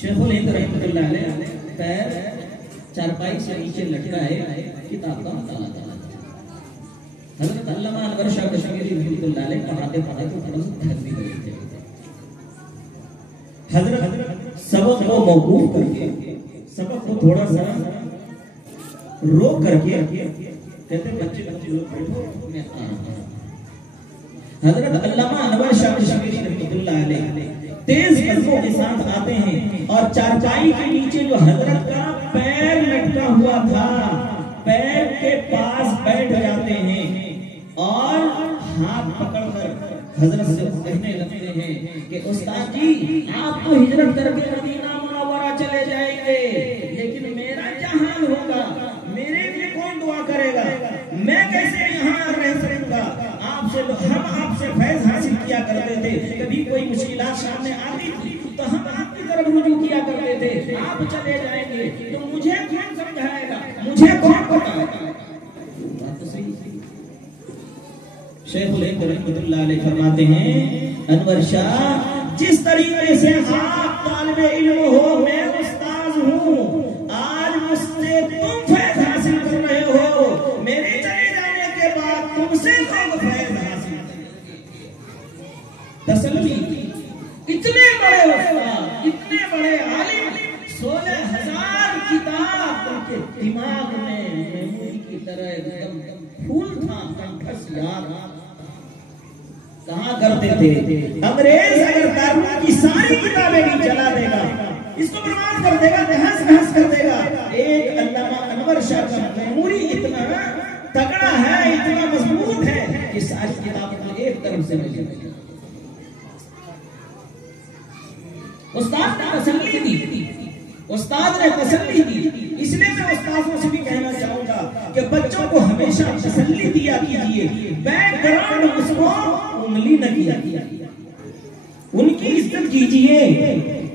شیخ الہند رحمۃ اللہ علیہ پیر چارپائی سے نیچے لٹکائے کتاب کا مطالعہ کرا. حضرت علامہ انور شاہ کشمیری رحمۃ اللہ علیہ پڑھاتے پڑھاتے تھوڑا سا بحث بھی کرتے تھے. حضرت سبق کو موقوف کر کے سبق کو تھوڑا سا روک کر کے کہتے بچے لوگ بیٹھو میں آ رہا ہوں. حضرت علامہ انور شاہ کشمیری رحمۃ اللہ علیہ تیز قدموں کے ساتھ آتے ہیں اور چارپائی کے نیچے جو حضرت کا پیر لٹکا ہوا تھا پیر کے پاس بیٹھ جاتے ہیں اور ہاتھ پکڑ کر حضرت سے کہنے لگتے ہیں کہ استاد جی آپ تو ہجرت کر کے مدینہ منورہ چلے جائیں گے لیکن میرا کیا حال ہوگا, میرے لیے کون دعا کرے گا, میں کیسے یہاں رہ سکوں گا. ہم آپ سے فیض حاصل کیا کرتے تھے, کبھی کوئی مشکلات سامنے آتی تھی تو ہم آپ کی طرف رجوع کیا کرتے تھے, آپ چلے جائیں گے تو مجھے کون سمجھائے گا, مجھے کون بتائے گا. بات تو صحیح. شیخ الہند رحمۃ اللہ علیہ فرماتے ہیں انور شاہ جس طریقے سے آپ طالب علم ہو میں استاذ ہوں, آج مجھ سے تم فیض حاصل کر رہے ہو, میرے چلے جانے کے بعد تم سے لوگ فیض حاصل کریں. تسلی. اتنے بڑے استاد, اتنے بڑے عالم, 16,000 کتاب ان کے دماغ میں میموری کی طرح ایک دم پھول تھا, کنٹھس یاد کہاں کرتے تھے. انگریز اگر کارنوں کی ساری کتابیں بھی چلا دے گا, اس کو برباد کر دے گا, تہس نہس کر دے گا. ایک علامہ انور شاہ کا میموری اتنا تگڑا ہے, اتنا مضبوط ہے کہ ساری کتابوں کو ایک طرف سے مل جائے. استاد نے تسلی دی, استاد نے تسلی دی. اس لیے میں استادوں سے بھی کہنا چاہوں گا کہ بچوں کو ہمیشہ تسلی دیا کیجیے, بیک گراؤنڈ اس کو انگلی نہ کیا کیجیے, ان کی عزت کیجیے,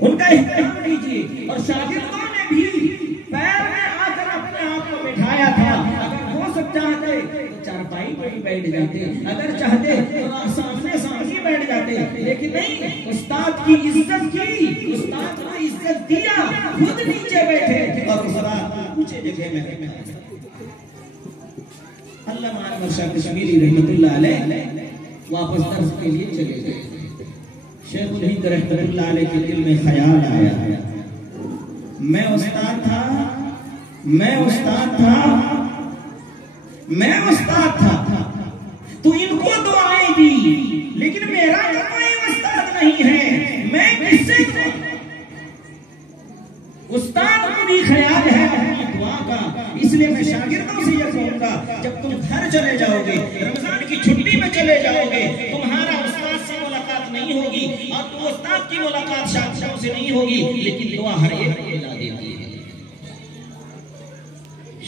ان کا احترام کیجیے. اور شاگردوں نے بھی پیر میں آ کر اپنے آپ کو بٹھایا تھا. اگر ہو سکتا ہے چارپائی پر ہی بیٹھ جاتے, اگر چاہتے تو سامنے سامنے بیٹھ جاتے, لیکن نہیں, استاد کی عزت کی, استاد کو عزت دیا, خود نیچے بیٹھے اور استاد اونچے جگہ میں. علامہ انور شاہ کشمیری رحمۃ اللہ علیہ واپس درس کے لیے چلے گئے. شیخ الہند رحمۃ اللہ علیہ کے دل میں خیال آیا, میں استاد تھا, میں استاد تھا, میں استاد تھا, تو ان کو دعائیں دی, لیکن میرا کوئی استاد نہیں ہے, میں کس سے دعا. استاد کو بھی خیال ہے اپنی دعا کا. اس لیے میں شاگردوں سے یہ کہوں گا, جب تم گھر چلے جاؤ گے, رمضان کی چھٹی میں چلے جاؤ گے, تمہارا استاد سے ملاقات نہیں ہوگی اور تم استاد کی ملاقات شاگردوں سے نہیں ہوگی, لیکن دعا ہر ایک کو ملا دیتی ہے.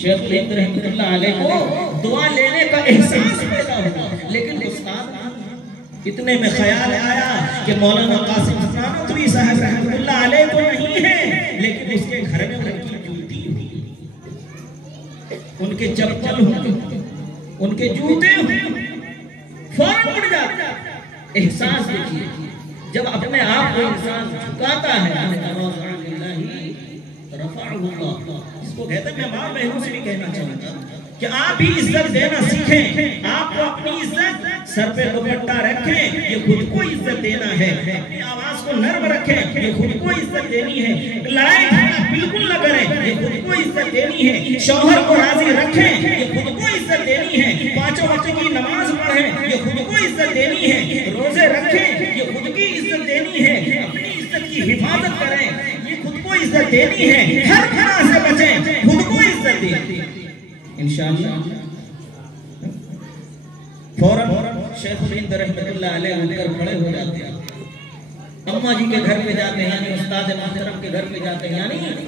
شیخ الہند رحمۃ اللہ علیہ کو دعا لینے کا احساس پیدا ہوا, لیکن استاد اتنے میں خیال آیا کہ مولانا قاسم نانوتوی صاحب رحمۃ اللہ علیہ تو نہیں ہے, لیکن اس کے گھر میں ان کی جوتی ہوئی, ان کے چپل ہوئی, ان کے جوتے ہوئے, فوراً اٹھ جاتا. احساس دیکھیے, جب اپنے آپ کو انسان جھکاتا ہے, اس کو کہتے ہیں. میں ماں بہنوں سے بھی کہنا چاہوں گا کہ آپ بھی عزت دینا سیکھیں, آپ کو اپنی عزت, سر پہ دوپٹہ رکھیں, یہ خود کو عزت دینا ہے. اپنی آواز کو نرم رکھیں, یہ خود کو عزت دینی ہے. لڑائی جھگڑا بالکل نہ کریں, یہ خود کو عزت دینی ہے. شوہر کو راضی رکھیں, یہ خود کو عزت دینی ہے. 5 وقت کی نماز پڑھیں, یہ خود کو عزت دینی ہے. روزے رکھیں, یہ خود کی عزت دینی ہے. اپنی عزت کی حفاظت کریں, یہ خود کو عزت دینی ہے. ہر گناہ سے بچیں, خود کو عزت دیں. انشاءاللہ فوراً شیخ الہند رحمۃ اللہ علیہ اٹھ کر کھڑے ہو جاتے ہیں, اماں جی کے گھر پہ جاتے ہیں, یعنی استاد محترم کے گھر پہ جاتے ہیں, یعنی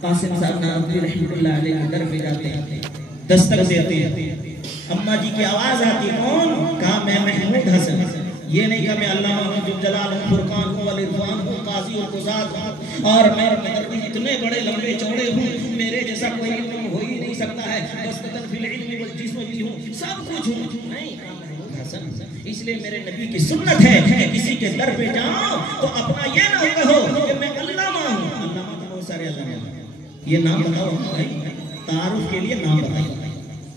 قاسم صاحب نانوتوی رحمۃ اللہ علیہ کے گھر پہ جاتے ہیں, دستک دیتے ہیں. اماں جی کی آواز آتی, کون؟ کہا میں محمود حسن. یہ نہیں کہا میں علامہ ہوں, جو جلال ہوں, فرقان ہوں, عرفان ہوں, قاضی اور قضات ہوں, اور میں اتنے بڑے لمبے چوڑے ہوں, میرے جیسا کوئی علم ہو ہی نہیں سکتا ہے, بستتن فی العلم والجسم بھی ہوں, سب کچھ ہوں. نہیں, حسن. اس لیے میرے نبی کی سنت ہے کہ کسی کے در پہ جاؤ تو اپنا یہ نہ کہو کہ میں علامہ ہوں, یہ نام بتاؤ بھائی، تعارف کے لیے نام بتاؤ،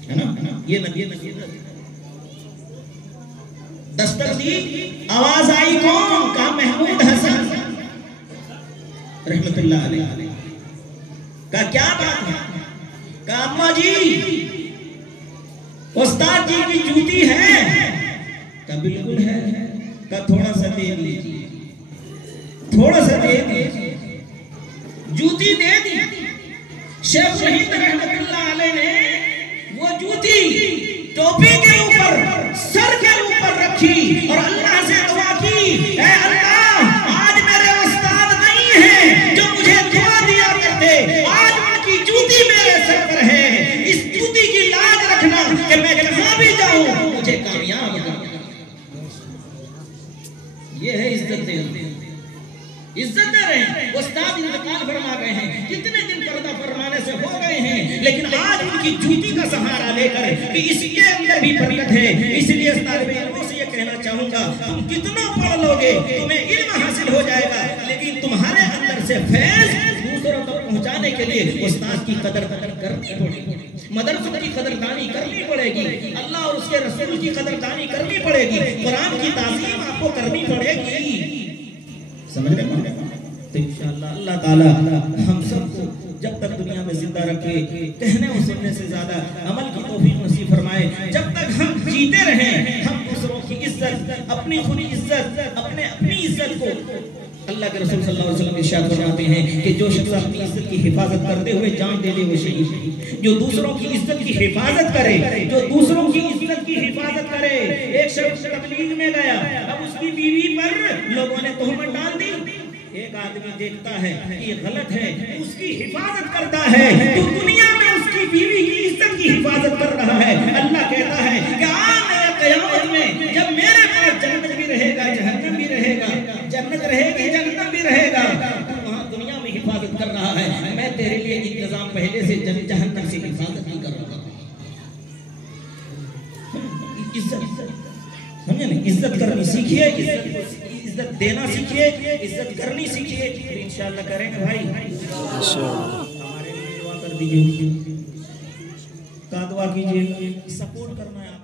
ہے نا؟ یہ نبی دستک دی، آواز آئی کون؟ کہا محمود حسن رحمت اللہ علیہ۔ کہا کیا بات ہے؟ کہا اماں جی استاد جی کی جوتی ہے؟ کہا بالکل ہے۔ کہا تھوڑا سا دے دیجیے، تھوڑا سا دے دیجیے۔ جوتی دے دی۔ شیخ شہید رحمت اللہ علیہ نے وہ جوتی ٹوپی کے اوپر، سر کے اوپر رکھی اور اللہ سے دعا کی، اے اللہ آج میرے استاد نہیں ہیں جو مجھے دعا دیا کرتے، آج ان کی جوتی میرے سر پر ہے، اس جوتی کی لاج رکھنا کہ میں جہاں بھی جاؤں مجھے کامیاب کرنا۔ یہ ہے عزت دے عزت دے رہے ہیں۔ استاد انتقال فرما گئے ہیں، کتنے دن پردہ فرمانے سے ہو گئے ہیں، لیکن آج ان کی جوتی کا سہارا لے کر کہ اس کے اندر بھی برکت ہے۔ اس لیے طالب علموں سے یہ کہنا چاہوں گا، تم کتنا پڑھ لو گے تمہیں علم حاصل ہو جائے گا، لیکن تمہارے اندر سے فیض دوسروں تک پہنچانے کے لیے استاد کی قدر کرنی پڑے گی، مدرسوں کی قدردانی کرنی پڑے گی، اللہ اور اس کے رسول کی قدردانی کرنی پڑے گی، قرآن کی تعظیم آپ کو کرنی پڑے گی۔ سمجھ رہے ہیں؟ تو انشاءاللہ اللہ تعالی ہم سب کو جب تک دنیا میں زندہ رکھے کہنے اور سننے سے زیادہ عمل کی توفیق نصیب فرمائے۔ جب تک ہم جیتے رہیں ہم دوسروں کی عزت، اپنی خودی عزت، اپنی عزت کو، اللہ کے رسول صلی اللہ علیہ وسلم ارشاد فرماتے ہیں کہ جو شخص اپنی عزت کی حفاظت کرتے ہوئے جان دے دے وہ شہید۔ جو دوسروں کی عزت کی حفاظت کرے، جو دوسروں کی عزت کی حفاظت کرے۔ ایک شخص تبلیغ میں گیا، اب اس کی بیوی پر لوگوں نے تہمت ڈال دی۔ ایک آدمی دیکھتا ہے یہ غلط ہے، اس کی حفاظت کرتا ہے، تو دنیا میں اس کی بیوی کی عزت کی حفاظت کر رہا ہے۔ اللہ کہتا ہے کہ آج قیامت میں جب میرے پاس جنت بھی رہے گا جہنم بھی رہے گا، جنت رہے گی جہنم بھی رہے گا، تو وہاں دنیا میں حفاظت کر رہا ہے، میں تیرے لیے انتظام پہلے سے جہنم سے حفاظت نہیں کر رہا۔ سمجھے نا؟ عزت کرنی سیکھیے، عزت دینا سیکھیے، عزت کرنی سیکھیے، انشاءاللہ کریں گے بھائی۔ ہمارے لیے دعا کر دیجیے، دعا کیجیے، سپورٹ کرنا ہے آپ